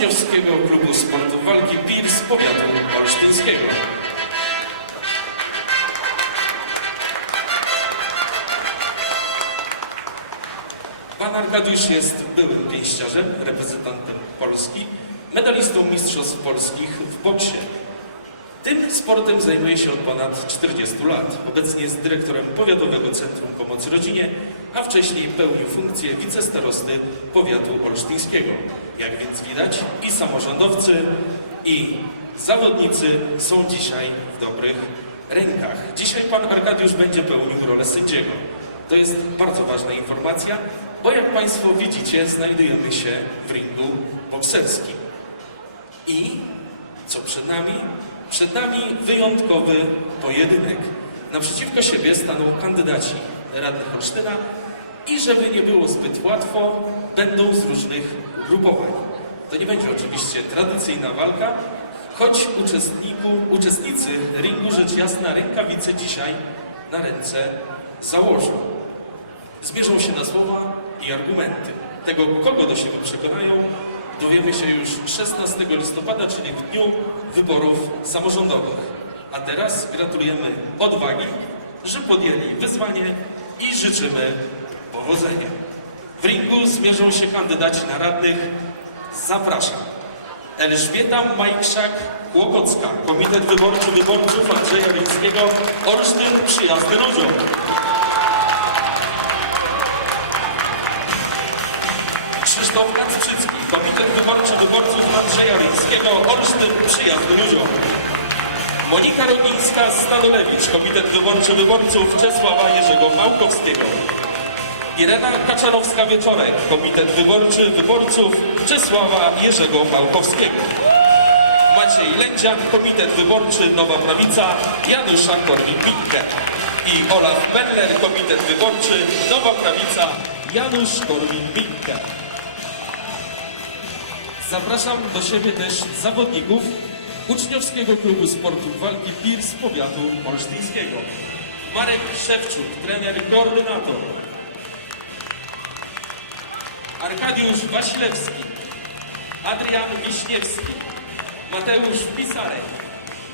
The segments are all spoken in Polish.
Uczniowskiego Klubu Sportu Walki PIR z powiatu olsztyńskiego. Pan Arkadiusz jest byłym pięściarzem, reprezentantem Polski, medalistą Mistrzostw Polskich w boksie. Tym sportem zajmuje się od ponad 40 lat. Obecnie jest dyrektorem Powiatowego Centrum Pomocy Rodzinie, a wcześniej pełnił funkcję wicestarosty powiatu olsztyńskiego. Jak więc widać, i samorządowcy, i zawodnicy są dzisiaj w dobrych rękach. Dzisiaj pan Arkadiusz będzie pełnił rolę sędziego. To jest bardzo ważna informacja, bo jak Państwo widzicie, znajdujemy się w ringu bokserskim. I co przed nami? Przed nami wyjątkowy pojedynek. Naprzeciwko siebie staną kandydaci radnych Olsztyna i żeby nie było zbyt łatwo, będą z różnych grupowań. To nie będzie oczywiście tradycyjna walka, choć uczestniku, uczestnicy ringu rzecz jasna rękawice dzisiaj na ręce założą. Zmierzą się na słowa i argumenty. Tego, kogo do siebie przekonają, dowiemy się już 16 listopada, czyli w dniu wyborów samorządowych. A teraz gratulujemy odwagi, że podjęli wyzwanie i życzymy powodzenia. W ringu zmierzą się kandydaci na radnych. Zapraszam. Elżbieta Majkszak-Kłokocka, Komitet Wyborczy Wyborców Andrzeja Ryńskiego, Olsztyn Przyjazny Ludziom. Krzysztof Kacprzycki, Komitet Wyborczy Wyborców Andrzeja Ryńskiego, Olsztyn Przyjazny Ludziom. Monika Rogińska, Stanulewicz, Komitet Wyborczy Wyborców Czesława Jerzego Małkowskiego. Irena Kaczanowska-Wieczorek, Komitet Wyborczy Wyborców Czesława Jerzego Małkowskiego. Maciej Lędzian, Komitet Wyborczy Nowa Prawica Janusza Korwin-Mikke. I Olaf Meller, Komitet Wyborczy Nowa Prawica Janusz Korwin-Mikke. Zapraszam do siebie też zawodników Uczniowskiego Klubu Sportu Walki PIR z powiatu olsztyńskiego. Marek Szewczuk, trener koordynator. Arkadiusz Wasilewski, Adrian Wiśniewski, Mateusz Pisarek,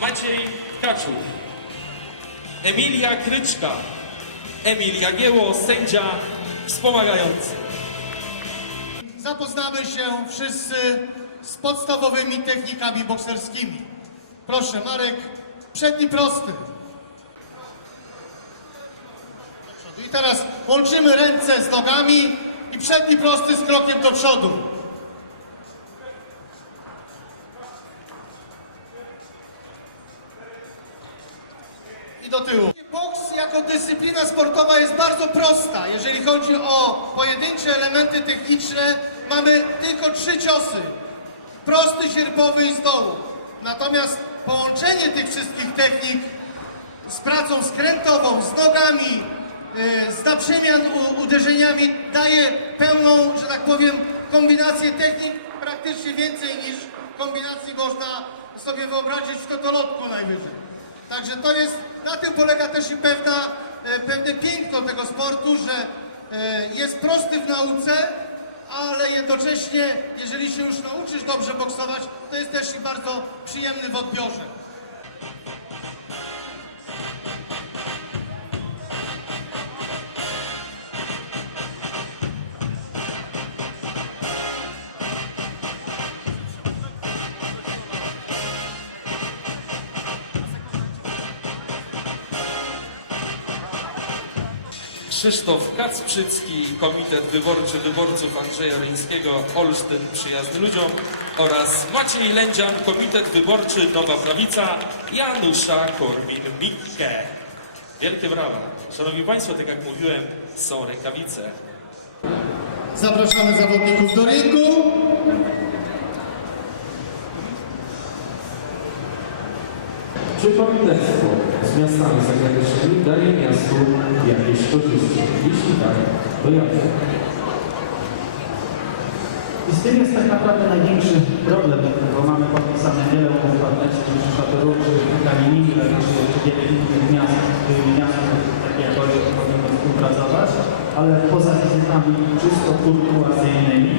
Maciej Kaczuk, Emilia Kryczka, Emil Jagieło, sędzia wspomagający. Zapoznamy się wszyscy z podstawowymi technikami bokserskimi. Proszę, Marek, przedni prosty. I teraz łączymy ręce z nogami i przedni prosty z krokiem do przodu. I do tyłu. Boks jako dyscyplina sportowa jest bardzo prosta. Jeżeli chodzi o pojedyncze elementy techniczne, mamy tylko trzy ciosy. Prosty, sierpowy i z dołu. Natomiast połączenie tych wszystkich technik z pracą skrętową, z nogami, e, z naprzemian uderzeniami daje pełną, że tak powiem, kombinację technik, praktycznie więcej niż kombinacji można sobie wyobrazić w skotolotku najwyżej. Także to jest, na tym polega też i pewna, e, pewne piękno tego sportu, że e, jest prosty w nauce, ale jednocześnie, jeżeli się już nauczysz dobrze boksować, to jest też i bardzo przyjemny w odbiorze. Krzysztof Kacprzycki, Komitet Wyborczy Wyborców Andrzeja Ryńskiego, Olsztyn Przyjazny Ludziom oraz Maciej Lędzian, Komitet Wyborczy Nowa Prawica Janusza Korwin-Mikke. Wielkie brawa. Szanowni Państwo, tak jak mówiłem, są rękawice. Zapraszamy zawodników do ringu. Partnerstwo z miastami zagranicznymi daje miastu jakieś korzyści? Jeśli tak, to jakie? I z tym jest tak naprawdę największy problem, bo mamy podpisane wiele umów partnerskich, czy Szatoru, czy Kalinini, czy, wiele innych miast, miasto takie jakoś powinno współpracować, ale poza wizytami czysto kurtuazyjnymi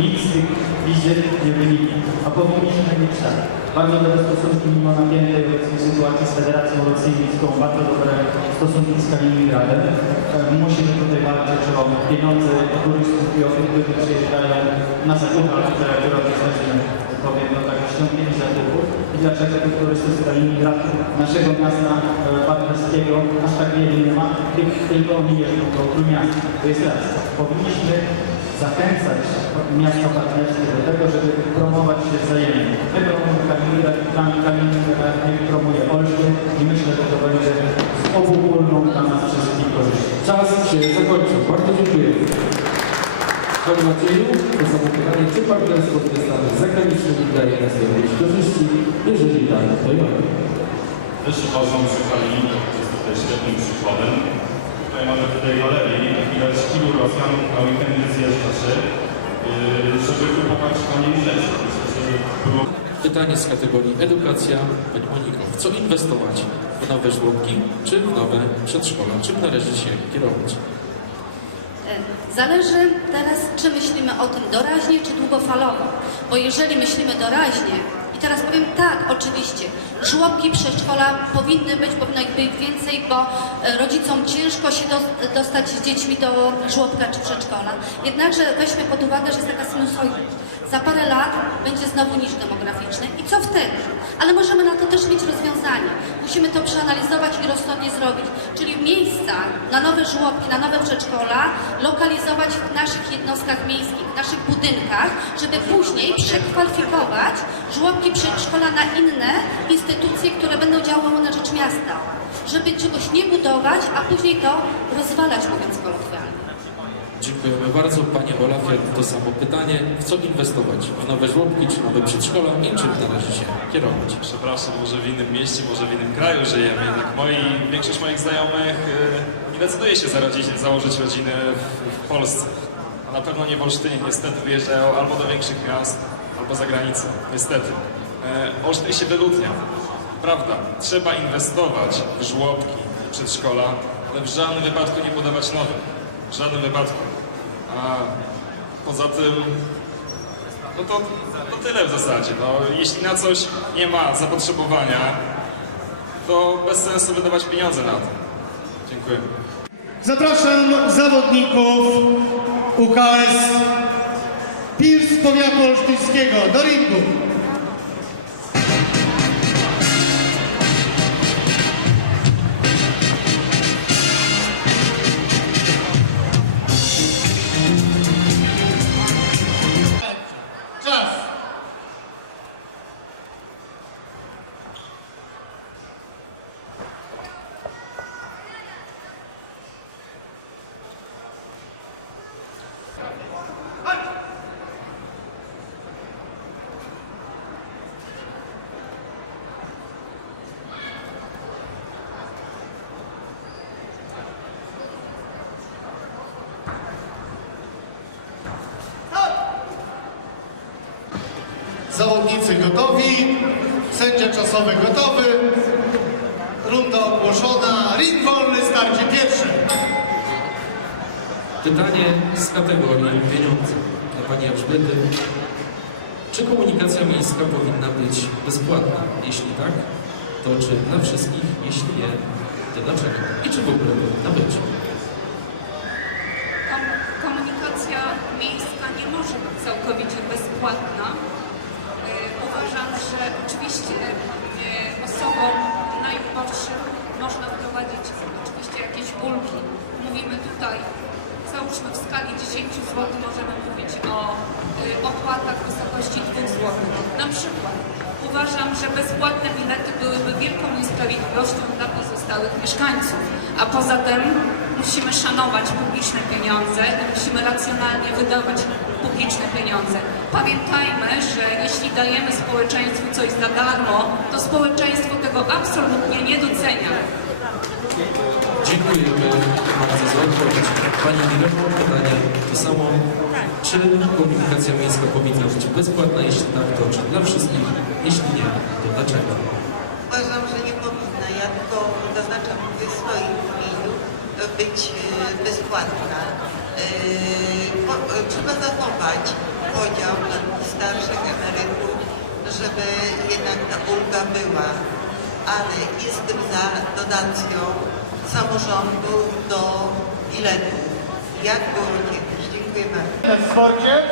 nic z tych wizyt nie wynika. a powinniśmy mieć tak. Bardzo dobre stosunki mimo napiętej obecnej sytuacji z Federacją Rosyjską, bardzo dobre stosunki z Kaliningradem. Musimy tutaj walczyć o pieniądze turystów i o tych, którzy przyjeżdżają na zakupy, które jesteśmy, powiem, no tak, ściągnięci za tyłu. I dlaczego tych turystów z Kaliningradu, naszego miasta e, partnerskiego, aż tak wiele nie ma, tylko oni jeżdżą do Trójmiasta. To jest raz. Powinniśmy zachęcać miasta partnerskie do tego, żeby promować się wzajemnie. My promujemy Kaliningrad, Kal- Kaliningrad nie promuje Olsztyn i myślę, że to będzie z obopólną dla nas wszystkich korzyścią. Czas się zakończył. Bardzo dziękuję. Panie Macieju, to samo pytanie, czy partnerstwo z miastami zagranicznymi daje nas jakieś korzyści? Jeżeli tak, to jakie? Też uważam, że Kalinin jest tutaj świetnym przykładem. Tutaj mamy widać ilu Rosjanów na weekendy zjeżdża się, yy, żeby kupować było Pytanie z kategorii edukacja. Pani Moniko, w co inwestować? W nowe żłobki czy w nowe przedszkola? Czym należy się kierować? E, Zależy teraz, czy myślimy o tym doraźnie, czy długofalowo. Bo jeżeli myślimy doraźnie, teraz powiem tak, oczywiście, żłobki, przedszkola powinny być, powinno ich być więcej, bo e, rodzicom ciężko się dos- dostać z dziećmi do żłobka czy przedszkola. Jednakże weźmy pod uwagę, że jest taka sinusoida. Za parę lat będzie znowu niż demograficzny i co wtedy? Ale możemy na to też mieć rozwiązanie. Musimy to przeanalizować i rozsądnie zrobić, czyli miejsca na nowe żłobki, na nowe przedszkola lokalizować w naszych jednostkach miejskich, w naszych budynkach, żeby później przekwalifikować żłobki, przedszkola na inne instytucje, które będą działały na rzecz miasta. Żeby czegoś nie budować, a później to rozwalać, mówiąc kolokwialnie. Dziękujemy bardzo. Panie Olafie, to samo pytanie. W co inwestować? W nowe żłobki czy nowe przedszkola? I czym należy się kierować? Przepraszam, może w innym mieście, może w innym kraju żyjemy, jednak moi, większość moich znajomych e, nie decyduje się zarodzić, założyć rodziny w, w Polsce. A na pewno nie w Olsztynie. Niestety wyjeżdżają albo do większych miast, albo za granicę. Niestety. E, Olsztyn się wyludnia. Prawda, trzeba inwestować w żłobki, przedszkola, ale w żadnym wypadku nie budować nowych. W żadnym wypadku. A poza tym no to, to tyle w zasadzie. No, jeśli na coś nie ma zapotrzebowania, to bez sensu wydawać pieniądze na to. Dziękuję. Zapraszam zawodników UKS PIR z powiatu olsztyńskiego do ringu. Zawodnicy gotowi, sędzia czasowy gotowy, runda ogłoszona, ring wolny, starcie pierwsze. Pytanie z kategorii pieniądze. Dla Pani Elżbiety. Czy komunikacja miejska powinna być bezpłatna? Jeśli tak, to czy dla wszystkich? Jeśli nie, to dlaczego? I czy w ogóle powinna być? Kom- komunikacja miejska nie może być całkowicie bezpłatna. Oczywiście e, osobom najuboższym można wprowadzić oczywiście jakieś ulgi. Mówimy tutaj, załóżmy w skali 10 zł możemy mówić o e, opłatach w wysokości 2 zł. Na przykład uważam, że bezpłatne bilety byłyby wielką niesprawiedliwością dla pozostałych mieszkańców. A poza tym musimy szanować publiczne pieniądze i musimy racjonalnie wydawać publiczne pieniądze. Pamiętajmy, że jeśli dajemy społeczeństwu coś za darmo, to społeczeństwo tego absolutnie nie docenia. Dziękujemy bardzo za odpowiedź. Pani Mirewo, pytanie to samo. Czy komunikacja miejska powinna być bezpłatna? Jeśli tak, to czy dla wszystkich? Jeśli nie, to dlaczego? Uważam, że nie powinna. Ja tylko zaznaczam mówię w swoim imieniu być e, bezpłatna. E, e, Trzeba zachować podział starszych emerytów żeby jednak ta ulga była, ale jestem za dotacją samorządu do biletów. Jak było kiedyś? Dziękuję bardzo. w sporcie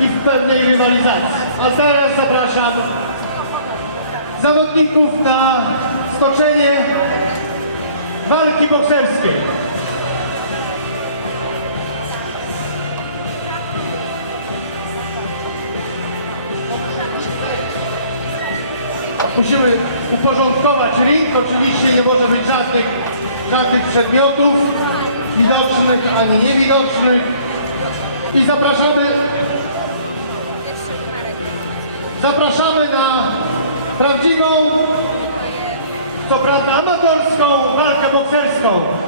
i w pewnej rywalizacji. A teraz zapraszam zawodników na stoczenie walki bokserskiej. Musimy uporządkować ring. Oczywiście nie może być żadnych, żadnych przedmiotów widocznych ani niewidocznych. I zapraszamy Zapraszamy na prawdziwą, co prawda amatorską bokserską.